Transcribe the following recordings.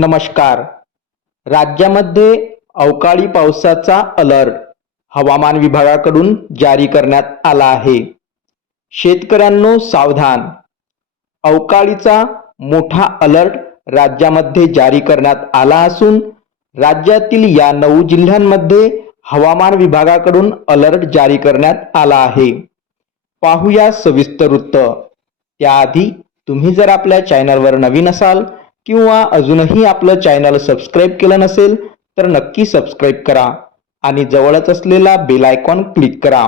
नमस्कार. राज्यामध्ये अवकाळी पावसाचा अलर्ट हवामान विभागाकडून जारी करण्यात आला आहे. शेतकऱ्यांनो सावधान. अवकाळीचा मोठा अलर्ट राज्यामध्ये जारी करण्यात आला असून राज्यातील या नऊ जिल्ह्यांमध्ये हवामान विभागाकडून अलर्ट जारी करण्यात आला आहे. पाहूया सविस्तर वृत्त. त्याआधी तुम्ही जर आपल्या चॅनलवर नवीन असाल किंवा अजूनही आपलं चॅनल सबस्क्राईब केलं नसेल तर नक्की सबस्क्राईब करा आणि जवळच असलेला बेल आयकॉन क्लिक करा.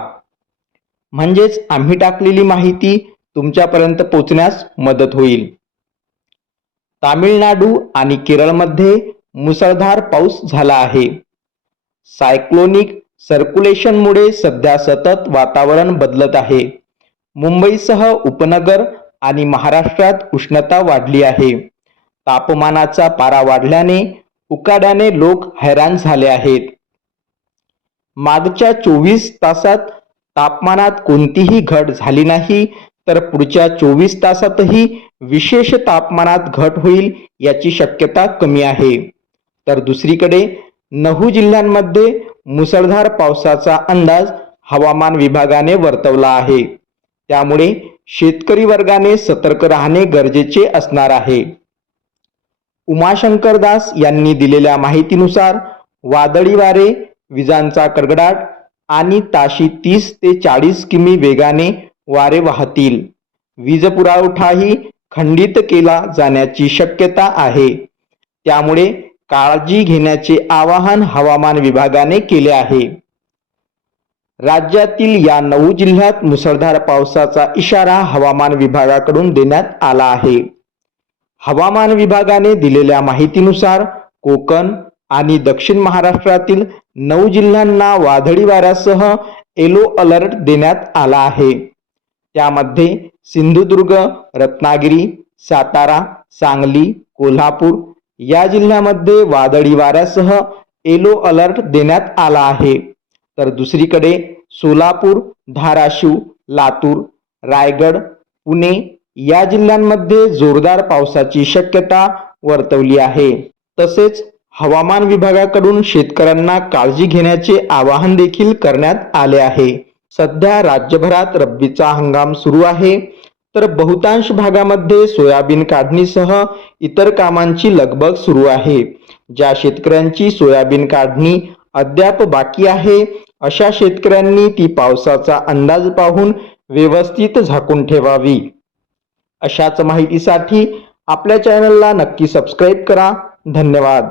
म्हणजेच आम्ही टाकलेली माहिती तुमच्यापर्यंत पोहोचण्यास मदत होईल. तामिळनाडू आणि केरळमध्ये मुसळधार पाऊस झाला आहे. सायक्लोनिक सर्क्युलेशनमुळे सध्या सतत वातावरण बदलत आहे. मुंबईसह उपनगर आणि महाराष्ट्रात उष्णता वाढली आहे. तापमानाचा पारा वाढल्याने उकाड्याने लोक हैराण झाले आहेत. मागच्या चोवीस तासात तापमानात कोणतीही घट झाली नाही तर पुढच्या चोवीस तासातही विशेष तापमानात घट होईल याची शक्यता कमी आहे. तर दुसरीकडे नऊ जिल्ह्यांमध्ये मुसळधार पावसाचा अंदाज हवामान विभागाने वर्तवला आहे. त्यामुळे शेतकरी वर्गाने सतर्क राहणे गरजेचे असणार आहे. उमाशंकर दास यांनी दिलेल्या माहितीनुसार वादळी वारे विजांचा कडकडाट आणि ताशी तीस ते चाळीस किमी वेगाने वारे वाहतील. वीज पुरवठाही खंडित केला जाण्याची शक्यता आहे. त्यामुळे काळजी घेण्याचे आवाहन हवामान विभागाने केले आहे. राज्यातील या नऊ जिल्ह्यात मुसळधार पावसाचा इशारा हवामान विभागाकडून देण्यात आला आहे. हवामान विभागाने दिलेल्या माहितीनुसार कोकण आणि दक्षिण महाराष्ट्रातील नऊ जिल्ह्यांना वादळी वाऱ्यासह येलो अलर्ट देण्यात आला आहे. त्यामध्ये सिंधुदुर्ग रत्नागिरी सातारा सांगली कोल्हापूर या जिल्ह्यामध्ये वादळी वाऱ्यासह येलो अलर्ट देण्यात आला आहे. तर दुसरीकडे सोलापूर धाराशिव लातूर रायगड पुणे या जिल्ह्यांमध्ये जोरदार पावसाची शक्यता वर्तवली आहे. तसेच हवामान विभागाकडून शेतकऱ्यांना काळजी घेण्याचे आवाहन देखील करण्यात आले आहे. सध्या राज्यभरात रब्बीचा हंगाम सुरू आहे. तर बहुतांश भागामध्ये सोयाबीन काढणीसह इतर कामांची लगबग सुरू आहे. ज्या शेतकऱ्यांची सोयाबीन काढणी अद्याप बाकी आहे अशा शेतकऱ्यांनी ती पावसाचा अंदाज पाहून व्यवस्थित झाकून ठेवावी. अशाच माहितीसाठी आपल्या चॅनलला नक्की सबस्क्राईब करा. धन्यवाद.